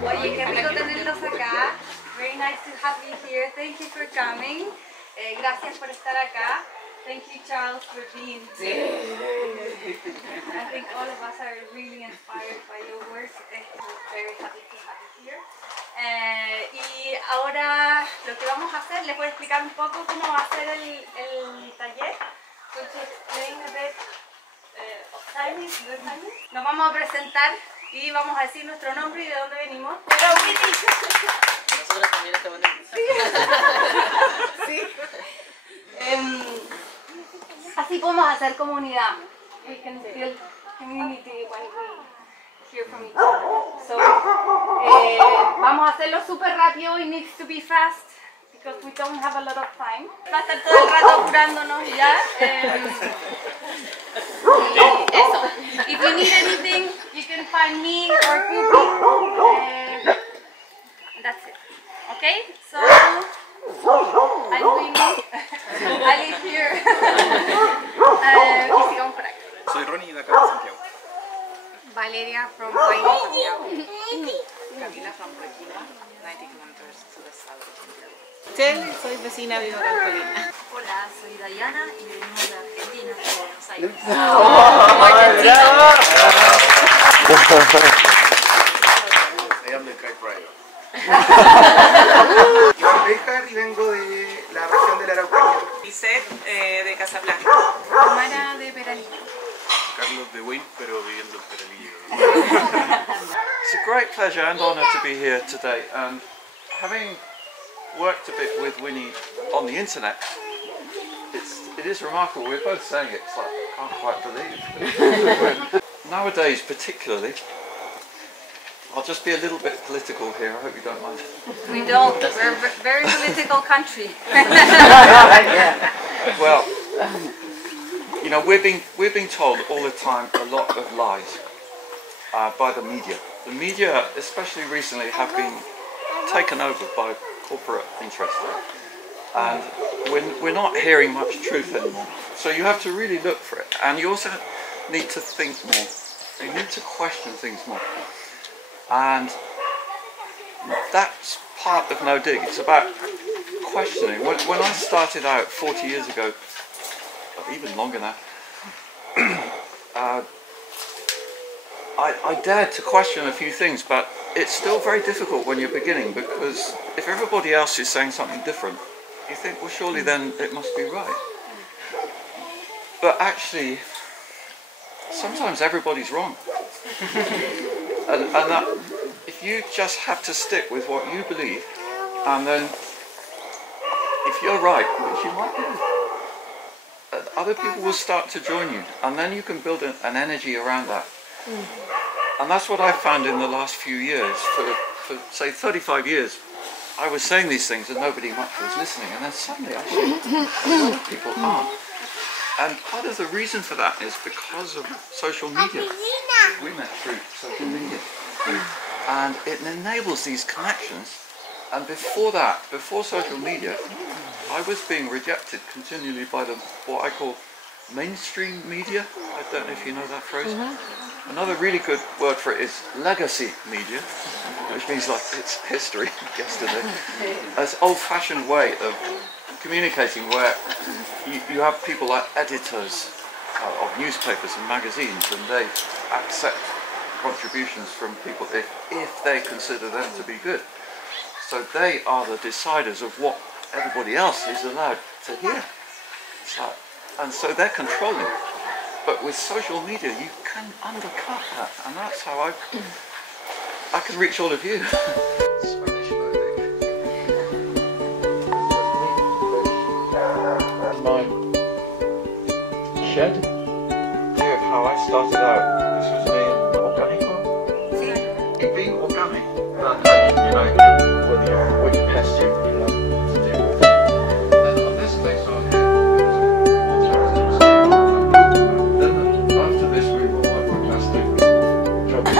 Oye, qué rico tenerlos acá. Very nice to have you here. Thank you for coming. Gracias por estar acá. Thank you, Charles, for being here. I think all of us are really inspired by your work. We're very happy to have you here. Y ahora lo que vamos a hacer, les voy a explicar un poco cómo va a ser el taller. Nos vamos a presentar y vamos a decir nuestro nombre y de dónde venimos. Nosotros también estamos Sí. Así podemos hacer comunidad. We can build community when we hear from each other. So, vamos a hacerlo súper rápido. It needs to be fast because we don't have a lot of time. Va a estar todo el rato apurándonos ya. Y eso. If you need anything, you can find me or Cookie. That's it. Okay? So, I'm Winnie. I live here. Y sigamos por acá. Soy Ronnie de acá de Santiago. Valeria from Baile, Santiago. Camila from Regina, 90 kilometers to the south of Santiago. Chile, soy vecina, vivo en Colina. Hola, soy Dayana y venimos de Argentina, de Buenos Aires. I am the typewriter. Iván Béjar y vengo de la región de la Araucanía. Lisette, de Casablanca. Tamara de Peralillo. Carlos de Wayne, pero viviendo en Peralillo. It's a great pleasure and honour to be here today, and having worked a bit with Winnie on the internet, it is remarkable. We're both saying it, it's like I can't quite believe. Nowadays particularly, I'll just be a little bit political here, I hope you don't mind. We don't. We're a very political country. Well, you know, we're being told all the time a lot of lies by the media. The media, especially recently, have been taken over by corporate interests, and we're not hearing much truth anymore. So you have to really look for it, and you also need to think more. You need to question things more, and that's part of No Dig. It's about questioning. When I started out 40 years ago, even longer now, I dared to question a few things, but it's still very difficult when you're beginning, because if everybody else is saying something different, you think, well, surely then it must be right. But actually, sometimes everybody's wrong. and that if you just have to stick with what you believe, and then if you're right, which you might be, other people will start to join you, and then you can build an energy around that. And that's what I found in the last few years. For say 35 years, I was saying these things and nobody much was listening, and then suddenly actually a lot of people are. And part of the reason for that is because of social media. We met through social media, and it enables these connections. And before that, before social media, I was being rejected continually by what I call mainstream media. I don't know if you know that phrase. Another really good word for it is legacy media, which means like it's history, yesterday. It's an old-fashioned way of communicating where you have people like editors of newspapers and magazines, and they accept contributions from people if they consider them to be good. So they are the deciders of what everybody else is allowed to hear. And so they're controlling. But with social media, you can undercut that, and that's how I can reach all of you. Spanish my shed. View of how I started out. This was being organic. It being organic. You know, whether which pest you have to deal with. And on this place on here, then after this we will work with plastic jobs.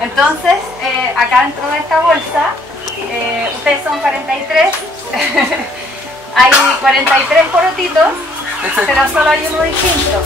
Entonces, acá dentro de esta bolsa, ustedes son 43, hay 43 porotitos, pero solo hay uno distinto.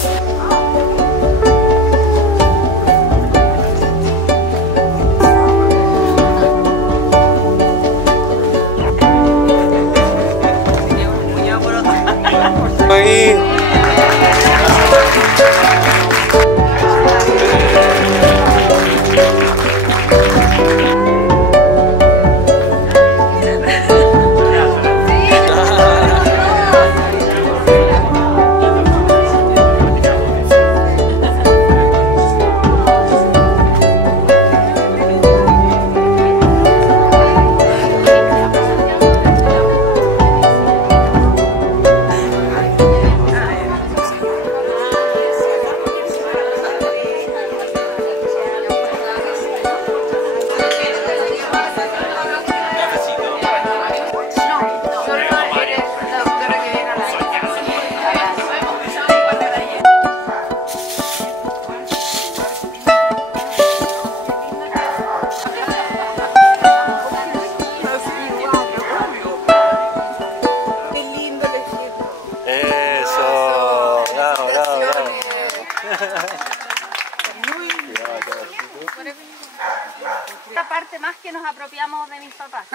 Esta parte más que nos apropiamos de mis papás.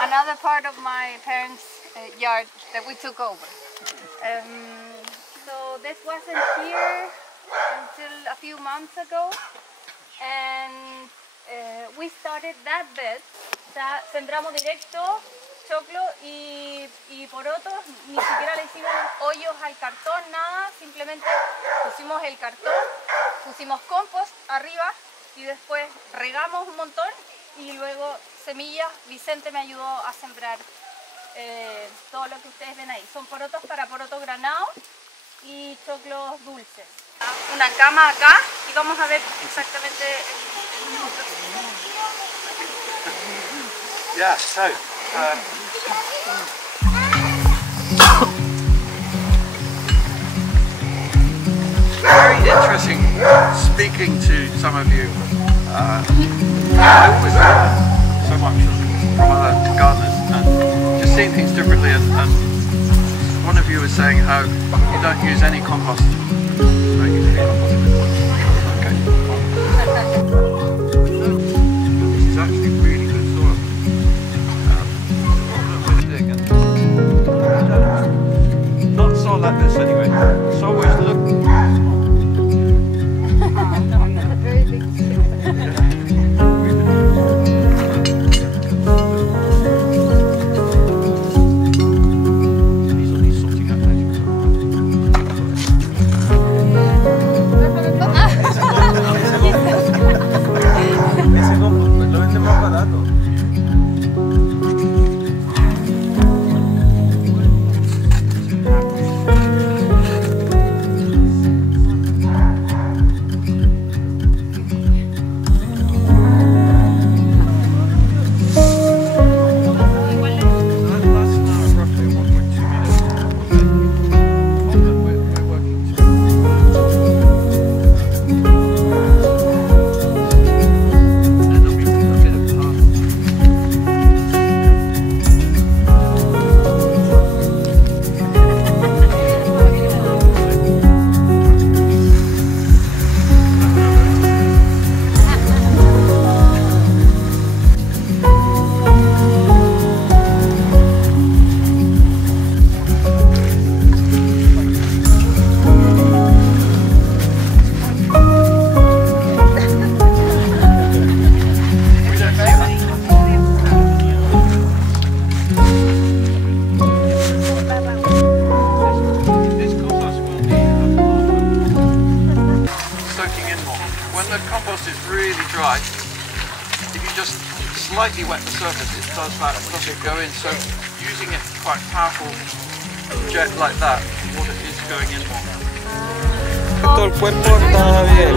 Another part of my parents' yard that we took over. So this wasn't here until a few months ago, and we started that bed. O sea, sembramos directo choclo y porotos, ni siquiera le hicimos hoyos al cartón, nada, simplemente pusimos el cartón, pusimos compost arriba y después regamos un montón y luego semillas. Vicente me ayudó a sembrar todo lo que ustedes ven ahí. Son porotos para porotos granados y choclos dulces. Una cama acá y vamos a ver exactamente el mismo proceso. Yeah, so very interesting speaking to some of you. I always learn so much from other gardeners, and just seen things differently, and one of you was saying how you don't use any compost. Don't use any compost. Okay. This is actually really good soil. Not soil like this anyway. So always look. Very big slightly wet the surface, it does that, it doesn't go in. So using it quite powerful jet like that, water is going in more. Todo el cuerpo está bien.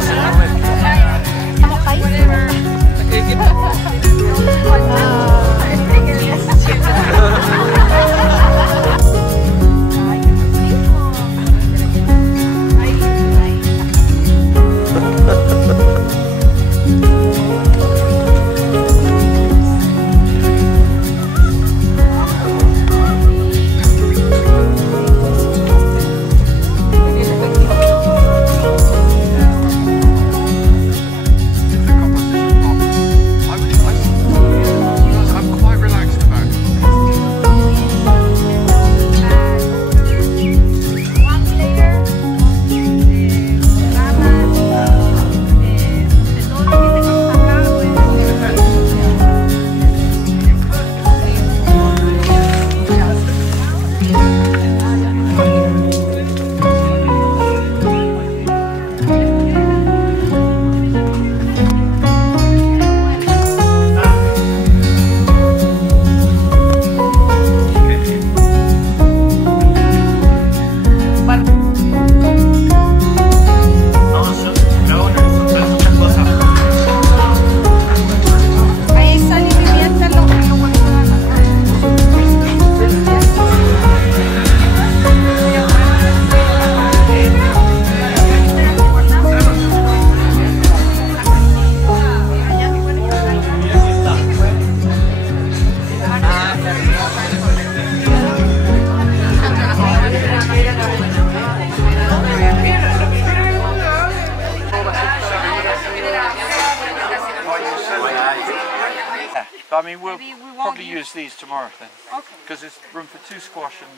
I mean, we'll probably use these tomorrow then. Okay. Because there's room for 2 squash and...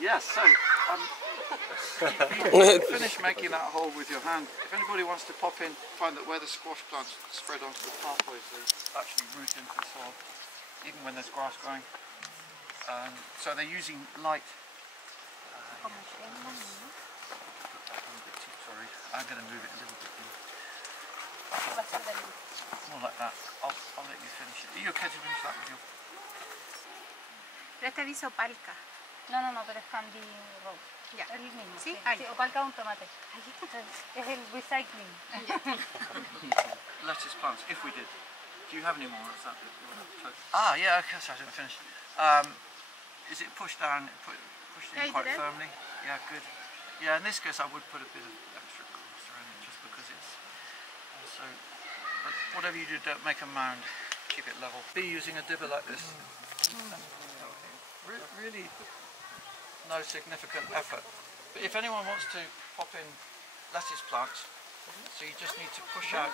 Yes, so finish making that hole with your hand. If anybody wants to pop in, find that where the squash plants spread onto the pathways, they actually root into the soil, even when there's grass growing. So they're using light. Sorry, I'm going to move it a little bit in. More like that. I'll let you finish it. Are you okay to finish that with your... Este dice opalca. No, pero es candy road. Ya. Es el mismo. Sí, Sí, opalca es un tomate. Es el recycling. Lettuce plants, if we did. Do you have any more? Is that yeah, okay, sorry, I didn't finish. Is it pushed down, pushed in quite firmly? Yeah, good. Yeah, in this case I would put a bit of extra coarse around it just because it's also... But whatever you do, don't make a mound. Keep it level. Be using a dibber like this. Really no significant effort. But if anyone wants to pop in lettuce plants, so you just need to push out.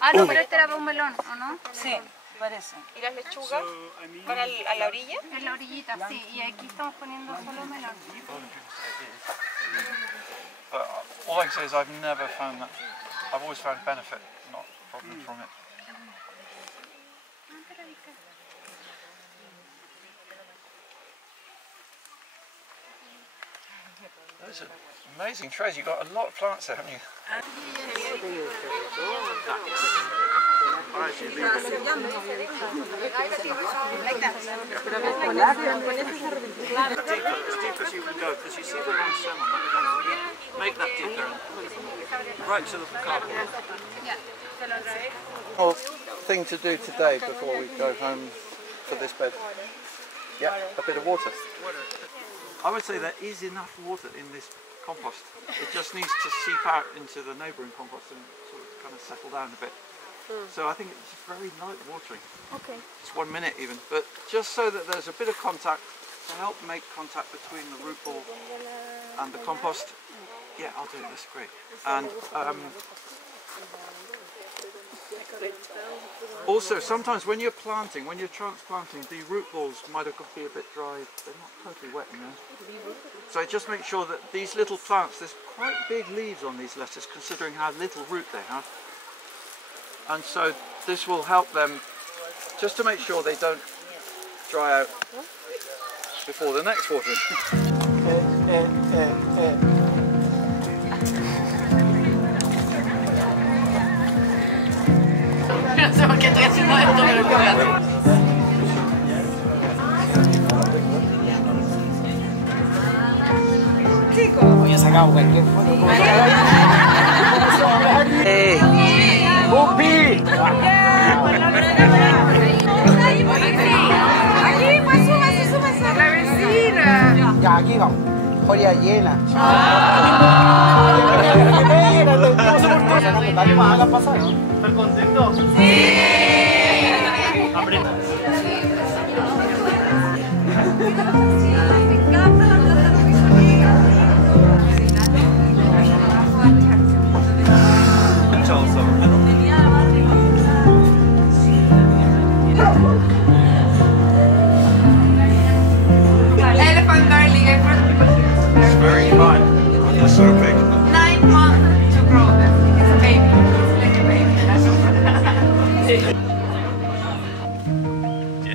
Ah, no, pero este era para un melón, ¿o no? Sí, parece. ¿Y las lechugas? ¿Para a la orilla? En la orillita, sí. Y aquí estamos poniendo solo melón. But all I can say is I've never found that. I've always found benefit, not problem from it. Those are amazing trays. You've got a lot of plants there, haven't you? As deep as you can go, because you see the long stem on that. Make that deeper, right to the carpet. Whole thing to do today before we go home for this bed. Yeah, a bit of water. I would say there is enough water in this compost. It just needs to seep out into the neighbouring compost and sort of kind of settle down a bit. So I think it's very light watering. Okay. It's 1 minute even, but just so that there's a bit of contact to help make contact between the root ball and the compost. Yeah, I'll do it. That's great. And also, sometimes when you're planting, when you're transplanting, the root balls might be a bit dry. They're not totally wet, you know. So just make sure that these little plants, there's quite big leaves on these lettuces, considering how little root they have. And so this will help them, just to make sure they don't dry out before the next watering. No sé por qué estoy haciendo esto, pero lo voy a hacer. Chicos, voy a sacar cualquier foto. ¡Pupi! Aquí, pues súbase. La vecina. Ya, aquí vamos. Joya llena. ¿Están contentos? ¡Sí! Aprieta. Elephant garlic. It's very fine. They're so big. 9 months to grow them. It's a baby. It's like a baby. Yes.